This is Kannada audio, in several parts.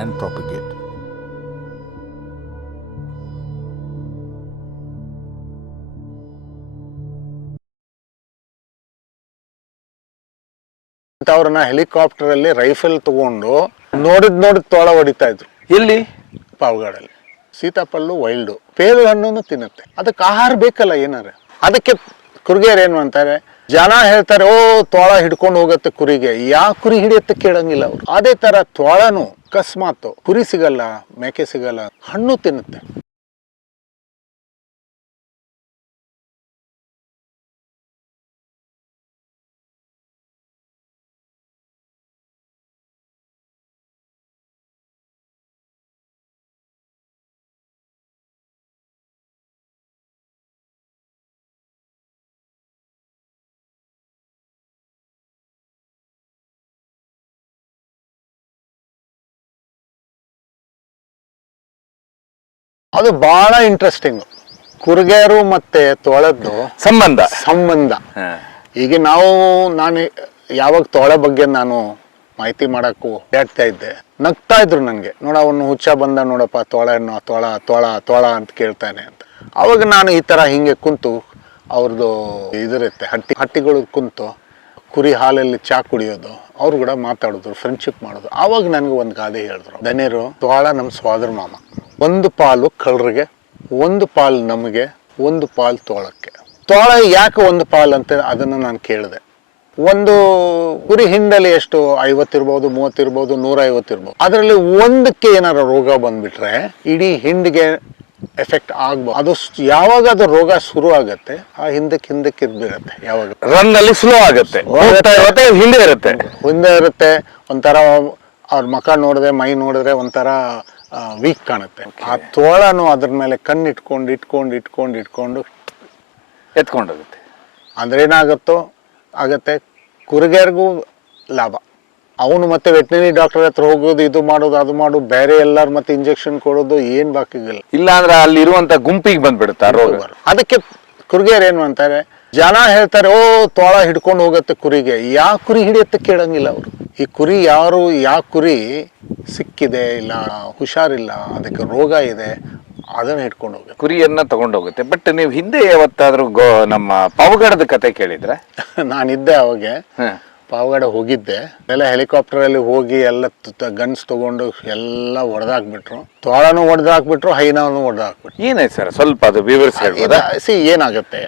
and propagate. ಅವ್ರನ್ನ ಹೆಲಿಕಾಪ್ಟರ್ ಅಲ್ಲಿ ರೈಫಲ್ ತಗೊಂಡು ನೋಡಿದ್ ತೋಳ ಹೊಡಿತಾ ಇದ್ರು. ಎಲ್ಲಿ? ಪಾವಗಡಲ್ಲಿ. ಸೀತಾಫಲ್ಲು ವೈಲ್ಡು, ಪೇರು ಹಣ್ಣು ತಿನ್ನುತ್ತೆ. ಅದಕ್ಕೆ ಆಹಾರ ಬೇಕಲ್ಲ ಏನಾರ. ಅದಕ್ಕೆ ಕುರುಗೇರು ಏನು ಅಂತಾರೆ, ಜನ ಹೇಳ್ತಾರೆ ಓ ತೋಳ ಹಿಡ್ಕೊಂಡು ಹೋಗುತ್ತೆ ಕುರಿಗೆ. ಯಾವ ಕುರಿ ಹಿಡಿಯತ್ತೆ ಕೇಳಂಗಿಲ್ಲ ಅವ್ರು. ಅದೇ ತರ ತೋಳನು ಅಕಸ್ಮಾತ್ ಕುರಿ ಸಿಗಲ್ಲ, ಮೇಕೆ ಸಿಗಲ್ಲ, ಹಣ್ಣು ತಿನ್ನುತ್ತೆ. ಅದು ಬಹಳ ಇಂಟ್ರೆಸ್ಟಿಂಗ್ ಕುರುಗೇರು ಮತ್ತೆ ತೋಳದ್ದು ಸಂಬಂಧ. ಈಗ ನಾನು ಯಾವಾಗ ತೋಳ ಬಗ್ಗೆ ನಾನು ಮಾಹಿತಿ ಮಾಡಕ್ಕೂ ಹೇಳ್ತಾ ಇದ್ದೆ, ನಗ್ತಾ ಇದ್ರು ನನಗೆ. ನೋಡ ಅವನು ಹುಚ್ಚ ಬಂದ ನೋಡಪ್ಪ ತೋಳ ತೋಳ ತೋಳ ತೋಳ ಅಂತ ಕೇಳ್ತಾನೆ ಅಂತ. ಅವಾಗ ನಾನು ಈ ತರ ಹಿಂಗೆ ಕುಂತು ಅವ್ರದ್ದು ಇದಿರುತ್ತೆ ಹಟ್ಟಿಗಳು ಕುಂತು ಕುರಿ ಹಾಲಲ್ಲಿ ಚಾ ಕುಡಿಯೋದು, ಅವ್ರು ಕೂಡ ಮಾತಾಡೋದು, ಫ್ರೆಂಡ್ಶಿಪ್ ಮಾಡೋದು. ಆವಾಗ ನನಗೆ ಒಂದು ಗಾದೆ ಹೇಳಿದ್ರು, ದನೇರು ತೋಳ ನಮ್ಮ ಸ್ವಾದರ ಮಾಮ, ಒಂದು ಪಾಲು ಕಳ್ಳರಿಗೆ, ಒಂದು ಪಾಲು ನಮಗೆ, ಒಂದು ಪಾಲು ತೋಳಕ್ಕೆ. ತೋಳ ಯಾಕೆ ಒಂದು ಪಾಲು ಅಂತ ಅದನ್ನು ನಾನು ಕೇಳಿದೆ. ಒಂದು ಕುರಿ ಹಿಂಡಲ್ಲಿ ಎಷ್ಟು 50 ಇರ್ಬೋದು, 30 ಇರ್ಬೋದು, 150 ಇರ್ಬೋದು. ಅದರಲ್ಲಿ ಒಂದಕ್ಕೆ ಏನಾರ ರೋಗ ಬಂದ್ಬಿಟ್ರೆ ಇಡೀ ಹಿಂಡಿಗೆ ಎಫೆಕ್ಟ್ ಆಗ್ಬೋದು. ಅದು ಯಾವಾಗ ಅದು ರೋಗ ಶುರು ಆಗತ್ತೆ ಆ ಹಿಂದಕ್ಕೆ ಇದ್ಬಿಡತ್ತೆ. ಯಾವಾಗ ರನ್ ಅಲ್ಲಿ ಸ್ಲೋ ಆಗುತ್ತೆ, ಹಿಂದೆ ಇರುತ್ತೆ. ಒಂಥರ ಅವ್ರ ಮಕ ನೋಡಿದ್ರೆ, ಮೈ ನೋಡಿದ್ರೆ ಒಂಥರ ವೀಕ್ ಕಾಣುತ್ತೆ. ಆ ತೋಳನು ಅದ್ರ ಮೇಲೆ ಕಣ್ಣು ಇಟ್ಕೊಂಡು ಎತ್ಕೊಂಡೋಗುತ್ತೆ. ಅಂದ್ರೆ ಏನಾಗುತ್ತೋ ಆಗತ್ತೆ. ಕುರುಗೇರಿಗೂ ಲಾಭ. ಅವನು ಮತ್ತೆ ವೆಟನರಿ ಡಾಕ್ಟರ್ ಹತ್ರ ಹೋಗೋದು, ಇದು ಮಾಡೋದು, ಅದು ಮಾಡೋದು, ಬೇರೆ ಎಲ್ಲಾರು ಮತ್ತೆ ಇಂಜೆಕ್ಷನ್ ಕೊಡೋದು, ಏನ್ ಬಾಕಿಗಿಲ್ಲ. ಇಲ್ಲ ಅಂದ್ರೆ ಅಲ್ಲಿರುವಂತ ಗುಂಪಿಗೆ ಬಂದ್ಬಿಡುತ್ತೆ ರೋಗ. ಅದಕ್ಕೆ ಕುರುಗೇರು ಏನು ಅಂತಾರೆ, ಜನ ಹೇಳ್ತಾರೆ ಓ ತೋಳ ಹಿಡ್ಕೊಂಡು ಹೋಗುತ್ತೆ ಕುರಿಗೆ. ಯಾವ ಕುರಿ ಹಿಡಿಯತ್ತೆ ಕೇಳಂಗಿಲ್ಲ ಅವರು. ಈ ಕುರಿ ಯಾವ ಕುರಿ ಸಿಕ್ಕಿದೆ, ಇಲ್ಲ ಹುಷಾರಿಲ್ಲ, ಅದಕ್ಕೆ ರೋಗ ಇದೆ, ಅದನ್ನ ಹಿಡ್ಕೊಂಡು ಹೋಗುತ್ತೆ, ಕುರಿಯನ್ನ ತಗೊಂಡು ಹೋಗುತ್ತೆ. ಬಟ್ ನೀವು ಹಿಂದೆ ಯಾವತ್ತಾದ್ರೂ ನಮ್ಮ ಪಾವಗಡದ ಕತೆ ಕೇಳಿದ್ರೆ? ನಾನಿದ್ದೆ ಅವಾಗೆ, ಪಾವಗಡ ಹೋಗಿದ್ದೆ. ಎಲ್ಲ ಹೆಲಿಕಾಪ್ಟರ್ ಅಲ್ಲಿ ಹೋಗಿ ಎಲ್ಲ ಗನ್ಸ್ ತಗೊಂಡು ಎಲ್ಲ ಹೊಡೆದಾಕ್ಬಿಟ್ರು. ತೋಳನು ಹೊಡೆದಾಕ್ಬಿಟ್ರು, ಹೈನಾನು ಹೊಡೆದಾಕ್ಬಿಟ್ರು. ಏನಾಯ್ತು ಸರ್, ಸ್ವಲ್ಪ ಅದು ವಿವರಿಸಿ ಹೇಳ್ಬೋದಾ? ಏನಾಗುತ್ತೆ,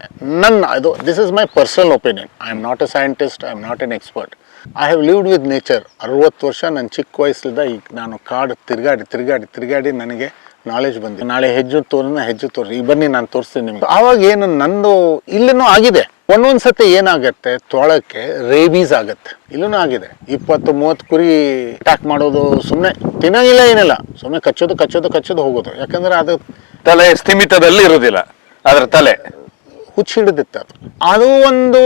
this is my personal opinion. I am not A scientist, I am not an expert. I have lived with nature. 60 ವರ್ಷ ನನ್ನ ಚಿಕ್ಕ ವಯಸ್ಸಿಂದ ಈಗ ನಾನು ಕಾಡು ತಿರುಗಾಡಿ ನನಗೆ ನಾಲೆಜ್ ಬಂದಿದೆ. ನಾಳೆ ಹೆಜ್ಜೆ ತೋರಿ ಈಗ ಬನ್ನಿ ನಾನು ತೋರಿಸ್ತೀನಿ ನಿಮ್ಗೆ. ಆವಾಗ ಏನು ನಂದು ಇಲ್ಲೂ ಆಗಿದೆ. ಒಂದೊಂದ್ಸತಿ ಏನಾಗತ್ತೆ, ತೋಳಕ್ಕೆ ರೇಬೀಸ್ ಆಗತ್ತೆ. ಇಲ್ಲೂ ಆಗಿದೆ. 20-30 ಕುರಿ ಅಟ್ಯಾಕ್ ಮಾಡೋದು, ಸುಮ್ಮನೆ ತಿನ್ನಂಗಿಲ್ಲ, ಏನಿಲ್ಲ, ಸುಮ್ಮನೆ ಕಚ್ಚೋದು ಹೋಗೋದು. ಯಾಕಂದ್ರೆ ಅದು ತಲೆ ಸ್ಥಿಮಿತದಲ್ಲಿ ಇರೋದಿಲ್ಲ, ಅದ್ರ ತಲೆ ಹುಚ್ಚಿ ಹಿಡಿದಿತ್ತು. ಅದು ಒಂದು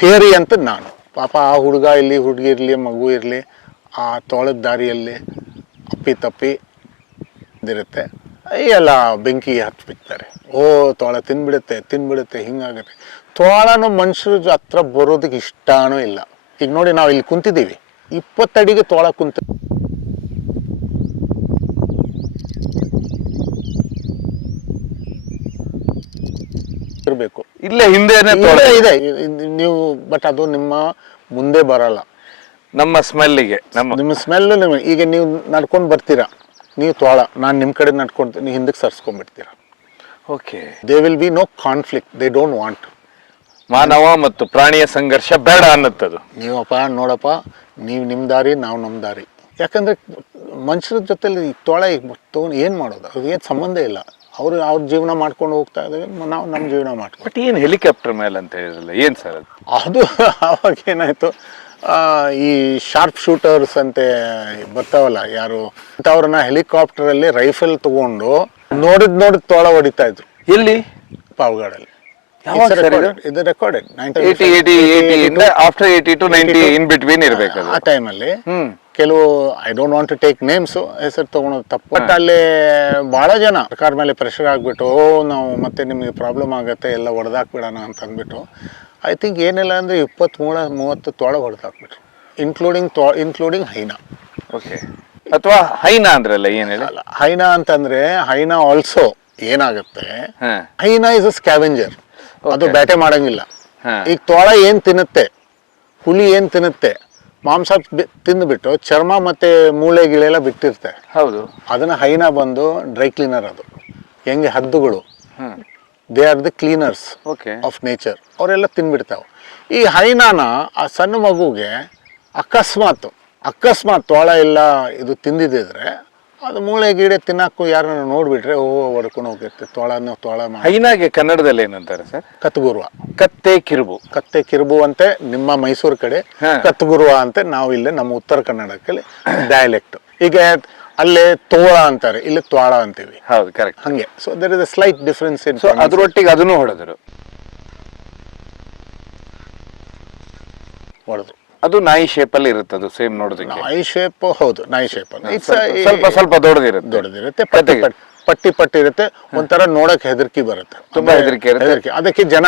ಥಿಯರಿ ಅಂತ ನಾನು. ಪಾಪ ಆ ಹುಡುಗ ಇರಲಿ, ಹುಡುಗಿ ಇರಲಿ, ಮಗು ಇರಲಿ, ಆ ತೋಳದ ದಾರಿಯಲ್ಲಿ ಅಪ್ಪಿ ಇದಿರುತ್ತೆ, ಎಲ್ಲ ಬೆಂಕಿ ಹಚ್ಬಿಡ್ತಾರೆ. ಓ ತೋಳ ತಿನ್ಬಿಡುತ್ತೆ ಹಿಂಗಾಗುತ್ತೆ. ತೋಳನು ಮನುಷ್ಯರ ಹತ್ರ ಬರೋದಕ್ಕೆ ಇಷ್ಟನೂ ಇಲ್ಲ. ಈಗ ನೋಡಿ, ನಾವು ಇಲ್ಲಿ ಕುಂತಿದ್ದೀವಿ, 20 ಅಡಿಗೆ ತೋಳ ಇರಬೇಕು. ಇಲ್ಲೇ ಹಿಂದೆ ಇದೆ ನೀವು, ಬಟ್ ಅದು ನಿಮ್ಮ ಮುಂದೆ ಬರಲ್ಲ. ನಮ್ಮ ಸ್ಮೆಲ್ಗೆ, ನಿಮ್ಮ ಸ್ಮೆಲ್. ಈಗ ನೀವು ನಡ್ಕೊಂಡು ಬರ್ತೀರಾ, ನೀವು ತೋಳ, ನಾನು ನಿಮ್ಮ ಕಡೆ ನಡ್ಕೊಂಡು ನೀವು ಹಿಂದಕ್ಕೆ ಸರ್ಸ್ಕೊಂಡ್ಬಿಡ್ತೀರಾ. Okay, they will be no conflict, they don't want. ಮಾನವ ಮತ್ತು ಪ್ರಾಣಿಯ ಸಂಘರ್ಷ ಬೇಡ ಅನ್ನತ್ತದು. ನೀವಪ್ಪ ನೋಡಪ್ಪ, ನೀವು ನಿಮ್ಮ ದಾರಿ, ನಾವು ನಮ್ಮ ದಾರಿ. ಯಾಕಂದ್ರೆ ಮನುಷ್ಯರ ಜೊತೆಲಿ ತೋಳ ತಗೊಂಡು ಏನು ಮಾಡೋದು, ಅದು ಏನು ಸಂಬಂಧ ಇಲ್ಲ. ಅವ್ರ ಜೀವನ ಮಾಡ್ಕೊಂಡು ಹೋಗ್ತಾ ಇದ್ದೇವೆ, ನಾವು ನಮ್ಮ ಜೀವನ ಮಾಡ್ಕೊಂಡು. ಬಟ್ ಏನು ಹೆಲಿಕಾಪ್ಟರ್ ಮೇಲೆ ಅಂತ ಹೇಳಿರಲ್ಲ, ಏನು ಸರ್ ಅದು? ಅವಾಗ ಏನಾಯ್ತು, ಈ ಶಾರ್ಪ್ ಶೂಟರ್ಸ್ ಅಂತೆ ಬರ್ತಾವಲ್ಲ ಯಾರು, ಅವ್ರನ್ನ ಹೆಲಿಕಾಪ್ಟರ್ ಅಲ್ಲಿ ರೈಫಲ್ ತಗೊಂಡು ನೋಡಿದ್ ತೋಳ ಹೊಡಿತಾ ಇದ್ರು. ಎಲ್ಲಿ? ಪಾವಗಡಲ್ಲಿ. ಇದು recorded. After 80 to 90 in between ಇರಬೇಕು ಆ ಟೈಮಲ್ಲಿ. ಕೆಲವು I don't want to take names, ಹೆಸರು ತಗೊಳೋದು ತಪ್ಪು. ಬಟ್ ಅಲ್ಲಿ ಬಹಳ ಜನ ಸರ್ಕಾರ ಮೇಲೆ ಪ್ರೆಷರ್ ಆಗ್ಬಿಟ್ಟು, ನಾವು ಮತ್ತೆ ನಿಮಗೆ ಪ್ರಾಬ್ಲಮ್ ಆಗತ್ತೆ, ಎಲ್ಲ ಹೊಡೆದಾಕ್ಬಿಡೋಣ ಅಂತ ಅಂದ್ಬಿಟ್ಟು, ಐ ಥಿಂಕ್ ಏನಿಲ್ಲ ಅಂದ್ರೆ 20-30 ತೋಳ ಹೊಡೆದಾಕ್ಬಿಟ್ರು, ಇನ್ಕ್ಲೂಡಿಂಗ್ ಹೈನಾ. ಓಕೆ, ಅಥವಾ ಹೈನಾ ಅಂದ್ರಲ್ಲ ಏನ್ ಹೇಳಿ? ಅಲ್ಲ, ಹೈನಾ ಅಂತಂದ್ರೆ ಹೈನಾ ಆಲ್ಸೋ ಏನಾಗುತ್ತೆ, ಹಾ ಹೈನಾ ಇಸ್ ಅ ಸ್ಕ್ಯಾವೆಂಜರ್. ಅದು Okay. ಬೇಟೆ ಮಾಡಂಗಿಲ್ಲ. ಹಾ ಈಗ ತೋಳ ಏನ್ ತಿನ್ನುತ್ತೆ, ಹುಲಿ ಏನ್ ತಿನ್ನುತ್ತೆ, ಮಾಂಸ ತಿಂದ್ಬಿಟ್ಟು ಚರ್ಮ ಮತ್ತೆ ಮೂಳೆ ಗಿಳೆಲ್ಲ ಬಿಟ್ಟಿರುತ್ತೆ. ಹೌದು. ಅದನ್ನ ಹೈನಾ ಬಂದು ಡ್ರೈ ಕ್ಲೀನರ್. ಅದು ಹೆಂಗೆ ಹದ್ದುಗಳು, hmm they are the cleaners okay. Of nature. ಅವರೆಲ್ಲ ತಿನ್ಬಿಡ್ತಾವೆ. ಈ ಹೈನಾನ ಆ ಸಣ್ಣ ಮಗುಗೆ ಅಕಸ್ಮಾತ್ ತೋಳ ಎಲ್ಲ ಇದು ತಿಂದಿದ್ರೆ ಅದು ಮೂಳೆ ಗೀಡೆ ತಿನ್ನಕ್ಕೂ ಯಾರನ್ನ ನೋಡ್ಬಿಟ್ರೆ ಹೊಡ್ಕೊಂಡು ಹೋಗಿರುತ್ತೆ. ತೋಳ ಹೈನಾಗೆ ಕನ್ನಡದಲ್ಲಿ ಏನಂತಾರೆ ಸರ್? ಕತ್ಗುರುವ, ಕತ್ತೆ ಕಿರುಬು. ಕತ್ತೆ ಕಿರುಬು ಅಂತೆ ನಿಮ್ಮ ಮೈಸೂರು ಕಡೆ, ಹಾ. ಕತ್ಗುರುವ ಅಂತೆ ನಾವು ಇಲ್ಲೇ ನಮ್ಮ ಉತ್ತರ ಕನ್ನಡದಲ್ಲಿ ಡೈಲೆಕ್ಟ್. ಈಗ ಅಲ್ಲೇ ತೋಳ ಅಂತಾರೆ, ಇಲ್ಲಿ ತ್ವಾಳ ಅಂತೀವಿ. ಹೌದು, ಕರೆಕ್ಟ್. ಹಂಗೆ. So there is a slight difference in. So ಅದ್ರೊಟ್ಟಿಗೆ ಅದನ್ನು ಹೊಡೆದ್ರು. ಅದು ನಾಯಿ ಶೇಪ್ ಅಲ್ಲಿ ಇರುತ್ತೆ, ಅದು ಸೇಮ್ ನೋಡೋದಕ್ಕೆ. ನಾಯಿ ಶೇಪ್, ಹೌದು ನಾಯಿ ಶೇಪ್ ಸ್ವಲ್ಪ ದೊಡ್ಡದಿರುತ್ತೆ. ದೊಡ್ಡದಿರುತ್ತೆ, ಪಟ್ಟಿ ಇರುತ್ತೆ. ಒಂಥರ ನೋಡಕ್ ಹೆದರ್ಕಿ ಬರುತ್ತೆ, ತುಂಬಾ ಹೆದರಿಕೆ ಇರುತ್ತೆ. ಹೆದರ್ಕಿ. ಅದಕ್ಕೆ ಜನ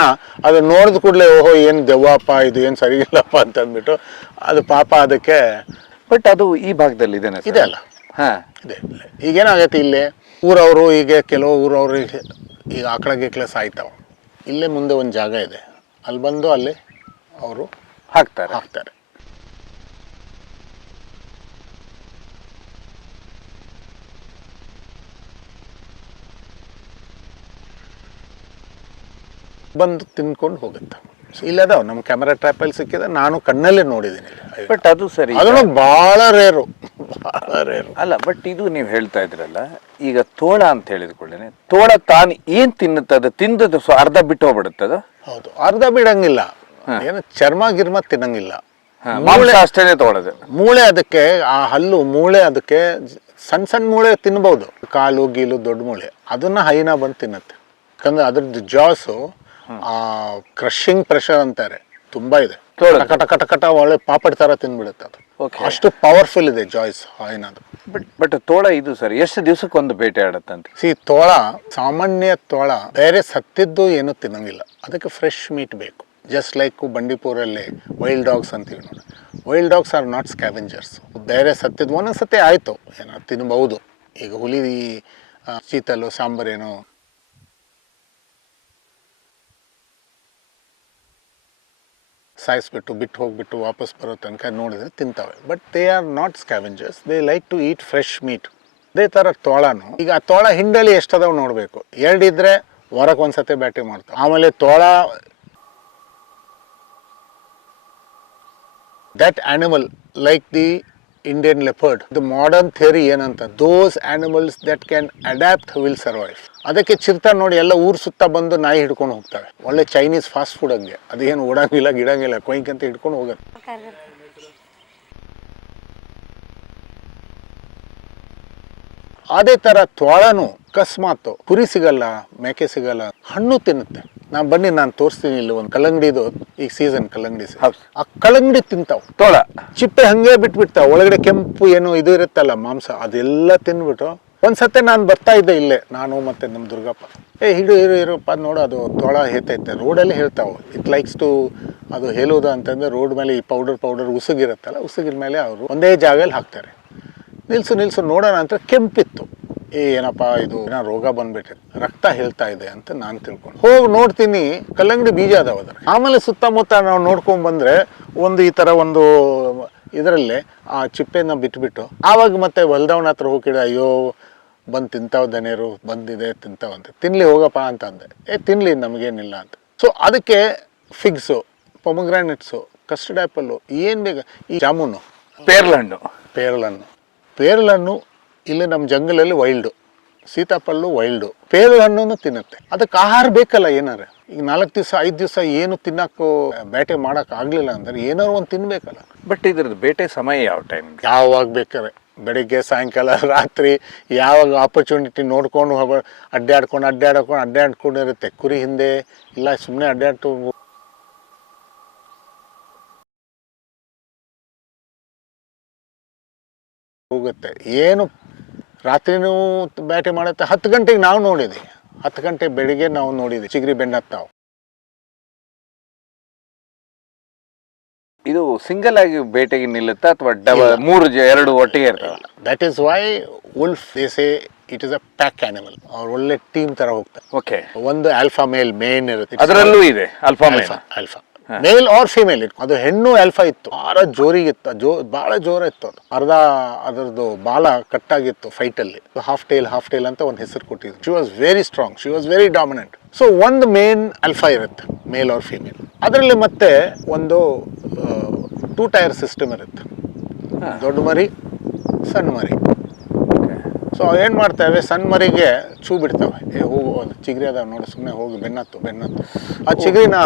ಅದು ನೋಡಿದ ಕೂಡಲೇ ಓಹೋ ಏನ್ ದೆವ್ವಪ್ಪ, ಇದು ಏನ್ ಸರಿ ಇಲ್ಲಪ್ಪ ಅಂತ ಅಂದ್ಬಿಟ್ಟು ಅದು ಪಾಪ ಅದಕ್ಕೆ. ಬಟ್ ಅದು ಈ ಭಾಗದಲ್ಲಿ ಇದೆ ಇದೆ ಅಲ್ಲ? ಹಾ ಇದೆ. ಈಗೇನಾಗೈತೆ, ಇಲ್ಲೇ ಊರವರು, ಈಗ ಕೆಲವು ಊರವರು ಈಗ ಆಕಳ ಗಿಕ್ಳ ಸಾಯ್ತಾವ. ಇಲ್ಲೇ ಮುಂದೆ ಒಂದು ಜಾಗ ಇದೆ, ಅಲ್ಲಿ ಬಂದು ಅಲ್ಲಿ ಅವರು ಹಾಕ್ತಾರೆ. ಬಂದು ತಿನ್ಕೊಂಡು ಹೋಗುತ್ತೆ. ಇಲ್ಲದಾವ್ ನಮ್ಮ ಕ್ಯಾಮರಾ ಟ್ರ್ಯಾಪಲ್ಲಿ ಸಿಕ್ಕಿದೆ, ನಾನು ಕಣ್ಣಲ್ಲೇ ನೋಡಿದ್ದೀನಿ. ಬಟ್ ಅದು ಸರಿ, ಅದನ್ನು ಭಾಳ ರೇರು. ಅಲ್ಲ. ಬಟ್ ಇದು ನೀವು ಹೇಳ್ತಾ ಇದ್ರಲ್ಲ, ಈಗ ತೋಳ ಅಂತ ಹೇಳಿದ ಕೂಡಲೇ ತೋಳ ತಾನು ಏನ್ ತಿನ್ನುತ್ತದ, ತಿಂದದ್ದು ಅರ್ಧ ಬಿಟ್ಟು ಹೋಗ್ಬಿಡುತ್ತದ. ಹೌದು, ಅರ್ಧ ಬಿಡಂಗಿಲ್ಲ. ಏನು ಚರ್ಮ ಗಿರ್ಮ ತಿನ್ನಂಗಿಲ್ಲ. ಮಾಂಸ ಅಷ್ಟೇನೆ ತಗೊಳ್ಳೋದು. ಮೂಳೆ ಅದಕ್ಕೆ, ಆ ಹಲ್ಲು ಮೂಳೆ ಅದಕ್ಕೆ ಸಣ್ಣ ಮೂಳೆ ತಿನ್ಬಹುದು, ಕಾಲು ಗೀಲು ದೊಡ್ಡ ಮೂಳೆ ಅದನ್ನ ಹೈನಾ ಬಂದು ತಿನ್ನತ್ತೆ. ಯಾಕಂದ್ರೆ ಅದ್ರದ್ದು ಜಾಸು ಆ ಕ್ರಶಿಂಗ್ ಪ್ರೆಷರ್ ಅಂತಾರೆ ತುಂಬಾ ಇದೆ. ಕಟ ಒಳ್ಳೆ ಪಾಪಡ್ ತರ ತಿನ್ಬಿಡುತ್ತೆ ಅದು. ಅಷ್ಟು ಪವರ್ಫುಲ್ ಇದೆ ಜಾಯ್ಸ್ ಹೈನಾದು. ಬಟ್ ತೋಳ ಇದು ಸರ್ ಎಷ್ಟು ದಿವಸಕ್ಕೆ ಒಂದು ಬೇಟೆ ಆಡತ್ತಂತೆ? ತೋಳ, ಸಾಮಾನ್ಯ ತೋಳ ಬೇರೆ ಸತ್ತಿದ್ದು ಏನು ತಿನ್ನಂಗಿಲ್ಲ, ಅದಕ್ಕೆ ಫ್ರೆಶ್ ಮೀಟ್ ಬೇಕು. ಜಸ್ಟ್ ಲೈಕ್ ಬಂಡೀಪುರಲ್ಲಿ ವೈಲ್ಡ್ ಡಾಗ್ಸ್ ಅಂತೀವಿ ನೋಡಿ. Wild dogs are not scavengers. ಬೇರೆ ಸತ್ತಿದ್ದು ಒಂದೊಂದ್ಸತಿ ಆಯ್ತು ಏನೋ ತಿನ್ಬಹುದು. ಈಗ ಹುಲಿ ಚೀತಲು ಸಾಂಬಾರೇನು ಸಾಯಿಸ್ಬಿಟ್ಟು ಬಿಟ್ಟು ಹೋಗ್ಬಿಟ್ಟು ವಾಪಸ್ ಬರೋ ತನಕ ನೋಡಿದ್ರೆ ತಿಂತಾವೆ. But they are not scavengers, they like to eat fresh meat. ಅದೇ ಥರ ತೋಳನು, ಈಗ ಆ ತೋಳ ಹಿಂಡಲ್ಲಿ ಎಷ್ಟದಾವ್ ನೋಡಬೇಕು. ಎರಡಿದ್ರೆ ವಾರಕ್ಕೆ ಒಂದ್ಸತಿ ಬ್ಯಾಟಿ ಮಾಡ್ತಾವೆ. ಆಮೇಲೆ ತೋಳ, that animal like the Indian leopard, the modern theory ಏನಂತ, those animals that can adapt will survive. ಅದಕ್ಕೆ ಚಿರ್ತಾ ನೋಡಿ ಎಲ್ಲ ಊರು ಸುತ್ತ ಬಂದು ನಾಯಿ ಹಿಡ್ಕೊಂಡು ಹೋಗ್ತವೆ. ಒಳ್ಳೆ ಚೈನೀಸ್ ಫಾಸ್ಟ್ ಫುಡ್ ಹಂಗೆ, ಅದೇನು ಓಡಂಗಿಲ್ಲ ಗಿಡಂಗಿಲ್ಲ, ಕೊಯ್ಕಂತ ಹಿಡ್ಕೊಂಡು ಹೋಗುತ್ತೆ. ಅದೇ ತರ ತೋಳನು ಅಕಸ್ಮಾತ್ ಕುರಿ ಸಿಗಲ್ಲ, ಮೇಕೆ ಸಿಗಲ್ಲ, ಹಣ್ಣು ತಿನ್ನುತ್ತೆ. ನಾನು ತೋರಿಸ್ತೀನಿ ಇಲ್ಲಿ ಒಂದು ಕಲ್ಲಂಗಡಿದು, ಈಗ ಸೀಸನ್ ಕಲ್ಲಂಗಡಿ. ಆ ಕಲ್ಲಂಗಡಿ ತಿಂತಾವ್ ತೋಳ, ಚಿಪ್ಪೆ ಹಂಗೆ ಬಿಟ್ಬಿಡ್ತಾವ. ಒಳಗಡೆ ಕೆಂಪು ಏನು ಇದು ಇರುತ್ತಲ್ಲ ಮಾಂಸ, ಅದೆಲ್ಲ ತಿನ್ಬಿಟ್ಟು. ಒಂದ್ಸತಿ ನಾನು ಬರ್ತಾ ಇದ್ದೆ ಇಲ್ಲೇ, ನಾನು ಮತ್ತೆ ನಮ್ಮ ದುರ್ಗಪ್ಪ, ಇರಪ್ಪ ನೋಡು ಅದು ತೋಳ ಹೇತೈತೆ. ರೋಡಲ್ಲಿ ಹೇಳ್ತಾವೆ, ಇಟ್ ಲೈಕ್ಸ್ ಟು, ಅದು ಹೇಳೋದು ಅಂತಂದ್ರೆ ರೋಡ್ ಮೇಲೆ ಈ ಪೌಡರ್ ಉಸುಗಿರುತ್ತಲ್ಲ, ಉಸುಗಿನ ಮೇಲೆ ಅವರು ಒಂದೇ ಜಾಗದಲ್ಲಿ ಹಾಕ್ತಾರೆ. ನಿಲ್ಸು ನೋಡೋಣ ಅಂತ. ಕೆಂಪಿತ್ತು. ಏನಪ್ಪ ಇದು ಏನೋ ರೋಗ ಬಂದ್ಬಿಟ್ಟೆ, ರಕ್ತ ಹೇಳ್ತಾ ಇದೆ ಅಂತ ನಾನು ತಿಳ್ಕೊಂಡು ಹೋಗಿ ನೋಡ್ತೀನಿ, ಕಲ್ಲಂಗಡಿ ಬೀಜ ಅದಾವ ಅದ್ರ. ಆಮೇಲೆ ಸುತ್ತಮುತ್ತ ನಾವು ನೋಡ್ಕೊಂಡ್ ಬಂದ್ರೆ ಒಂದು ಈ ತರ ಒಂದು ಇದರಲ್ಲೇ ಆ ಚಿಪ್ಪೆನ ಬಿಟ್ಬಿಟ್ಟು, ಆವಾಗ ಮತ್ತೆ ಹೊಲ್ದವನ ಹತ್ರ ಹೋಗಿಡ, ಅಯ್ಯೋ ಬಂದು ತಿಂತಾವ್ ದನೇರು, ಬಂದಿದೆ ತಿಂತಾವಂತೆ, ತಿನ್ಲಿ ಹೋಗಪ್ಪ ಅಂತ ಅಂದೆ. ತಿನ್ಲಿ ನಮಗೇನಿಲ್ಲ ಅಂತ. ಸೊ ಅದಕ್ಕೆ ಫಿಗ್ಸು, ಪೊಮಗ್ರಾನೆಟ್ಸು, ಕಸ್ಟರ್ಡ್ ಆ್ಯಪಲ್ಲು, ಏನು ಬೇಗ, ಈ ಜಾಮೂನು, ಪೇರಲಣ್ಣು ಇಲ್ಲಿ ನಮ್ಮ ಜಂಗಲಲ್ಲಿ ವೈಲ್ಡು, ಸೀತಾಫಲ್ಲು ವೈಲ್ಡು, ಪೇರಲಣ್ಣು ತಿನ್ನುತ್ತೆ. ಅದಕ್ಕೆ ಆಹಾರ ಬೇಕಲ್ಲ ಏನಾರ. ಈಗ 4 ದಿವಸ 5 ದಿವಸ ಏನು ತಿನ್ನಕ್ಕೂ ಬೇಟೆ ಮಾಡಕ್ ಆಗ್ಲಿಲ್ಲ ಅಂದ್ರೆ ಏನಾರು ಒಂದು ತಿನ್ಬೇಕಲ್ಲ. ಬಟ್ ಇದ್ರದ್ದು ಬೇಟೆ ಸಮಯ ಯಾವ ಟೈಮ್? ಯಾವಾಗ ಬೇಕಾರೆ, ಬೆಳಿಗ್ಗೆ ಸಾಯಂಕಾಲ ರಾತ್ರಿ, ಯಾವಾಗ ಆಪರ್ಚುನಿಟಿ ನೋಡ್ಕೊಂಡು ಅಡ್ಡಾಡ್ಕೊಂಡಿರುತ್ತೆ. ಕುರಿ ಹಿಂದೆ ಇಲ್ಲ ಸುಮ್ಮನೆ ಅಡ್ಡಾಡ್ತು ಹೋಗುತ್ತೆ. ಏನು ರಾತ್ರಿನೂ ಬೇಟೆ ಮಾಡುತ್ತೆ. 10 ಗಂಟೆಗೆ ನಾವು ನೋಡಿದ್ವಿ, 10 ಗಂಟೆ ಬೆಳಿಗ್ಗೆ ನಾವು ನೋಡಿದ್ವಿ ಚಿಗರಿ ಬೆನ್ನತ್ತಾವು. ಇದು ಸಿಂಗಲ್ ಆಗಿ ಬೇಟೆಗೆ ನಿಲ್ಲುತ್ತಾ ಅಥವಾ ಎರಡು ಒಟ್ಟಿಗೆ ಇರ್ತಾವಲ್ಲ? That is why wolf they say it is a pack animal. ಅವ್ರು ಒಳ್ಳೆ ಟೀಮ್ ತರ ಹೋಗ್ತಾರೆ. ಓಕೆ, ಒಂದು ಆಲ್ಫಾ ಮೇಲ್ ಮೇನ್ ಇರುತ್ತೆ, ಅದರಲ್ಲೂ ಇದೆ alpha mail. Alpha male or female ಇತ್ತು. ಅದು ಹೆಣ್ಣು ಆಲ್ಫಾ ಇತ್ತು, ಬಹಳ ಜೋರಿಗಿತ್ತು, ಬಹಳ ಜೋರ ಇತ್ತು. ಅದು ಅರ್ಧ ಅದರದ್ದು ಬಾಲ ಕಟ್ಟಾಗಿತ್ತು ಫೈಟ್ ಅಲ್ಲಿ. ಹಾಫ್ ಟೇಲ್ ಅಂತ ಒಂದು ಹೆಸರು ಕೊಟ್ಟಿದ್ರು. She was very strong, she was very dominant. So ಒಂದು ಮೇನ್ ಆಲ್ಫಾ ಇರುತ್ತೆ, ಮೇಲ್ ಆರ್ ಫಿಮೇಲ್. ಅದರಲ್ಲಿ ಮತ್ತೆ ಒಂದು 2 ಟೈರ್ ಸಿಸ್ಟಮ್ ಇರುತ್ತೆ, ದೊಡ್ಡ ಮರಿ ಸಣ್ಣ ಮರಿ. ಸೊ ಏನು ಮಾಡ್ತೇವೆ, ಸಣ್ಣ ಮರಿಗೆ ಚೂ ಬಿಡ್ತವೆ, ಹೋಗು ಒಂದು ಚಿಗರಿ ಅದಾವ ನೋಡಿ, ಸುಮ್ಮನೆ ಹೋಗಿ ಬೆನ್ನತ್ತು ಆ ಚಿಗರಿನ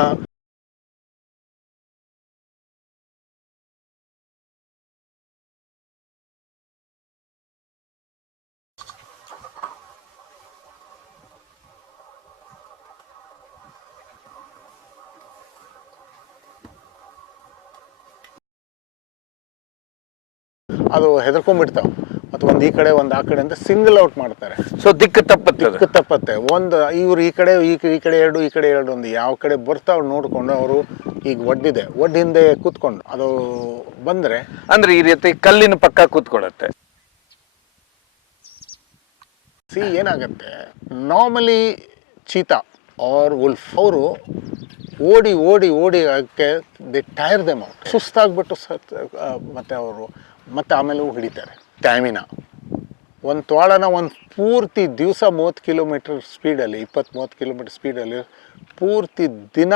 ಅದು ಹೆದರ್ಕೊಂಡ್ಬಿಡ್ತಾವೆ. ಮತ್ತು ಒಂದು ಈ ಕಡೆ ಒಂದು ಆ ಕಡೆ ಅಂತ ಸಿಂಗಲ್ ಔಟ್ ಮಾಡ್ತಾರೆ. ಸೊ ದಿಕ್ಕು ತಪ್ಪತ್ತೆ. ಒಂದು ಇವ್ರು ಈ ಕಡೆ ಎರಡು, ಈ ಕಡೆ ಎರಡು, ಒಂದು ಯಾವ ಕಡೆ ಬರ್ತಾವ್ ನೋಡ್ಕೊಂಡು ಅವರು ಈಗ ಒಡ್ಡು ಹಿಂದೆ ಕೂತ್ಕೊಂಡು ಅದು ಬಂದ್ರೆ ಅಂದ್ರೆ ಈ ರೀತಿ ಕಲ್ಲಿನ ಪಕ್ಕ ಕೂತ್ಕೊಳ್ಳುತ್ತೆ. ಏನಾಗತ್ತೆ, ನಾರ್ಮಲಿ ಚೀತಾ ಆರ್ ವುಲ್ಫ್ ಅವರು ಓಡಿ ಅದಕ್ಕೆ ದೇ ಟೈರ್ ದೆಮ್ ಔಟ್, ಸುಸ್ತಾಗ್ಬಿಟ್ಟು ಮತ್ತೆ ಆಮೇಲೆ ಹಿಡಿತಾರೆ. ಸ್ಟ್ಯಾಮಿನಾ ಒಂದು ತೋಳನ ಒಂದು ಪೂರ್ತಿ ದಿವಸ 30 ಕಿಲೋಮೀಟರ್ ಸ್ಪೀಡಲ್ಲಿ, 20-30 ಕಿಲೋಮೀಟರ್ ಸ್ಪೀಡಲ್ಲಿ ಪೂರ್ತಿ ದಿನ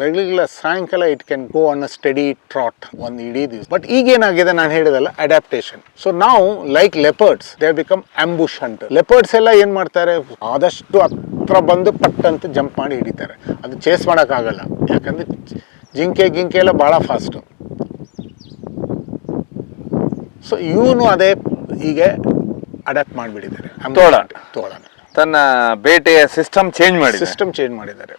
ಬೆಳಗ್ಗೆ ಸಾಯಂಕಾಲ it can go on a steady trot ಒಂದು ಇಡೀ ದಿವಸ. ಬಟ್ ಈಗೇನಾಗಿದೆ, ನಾನು ಹೇಳಿದಲ್ಲ, ಅಡ್ಯಾಪ್ಟೇಷನ್. ಸೊ ನಾವು like leopards they become ambush hunter. Leopards ಎಲ್ಲ ಏನು ಮಾಡ್ತಾರೆ, ಆದಷ್ಟು ಹತ್ರ ಬಂದು ಪಟ್ ಅಂತ ಜಂಪ್ ಮಾಡಿ ಹಿಡಿತಾರೆ. ಅದು ಚೇಸ್ ಮಾಡೋಕ್ಕಾಗಲ್ಲ, ಯಾಕಂದರೆ ಜಿಂಕೆ ಎಲ್ಲ ಭಾಳ ಫಾಸ್ಟು. ಸೊ ಇವನು ಅದೇ ಹೀಗೆ ಅಡ್ಯಾಪ್ಟ್ ಮಾಡಿಬಿಟ್ಟಿದ್ದಾರೆ. ತೋಳನ ತನ್ನ ಬೇಟೆಯ ಸಿಸ್ಟಮ್ ಚೇಂಜ್ ಮಾಡಿದ್ದಾರೆ.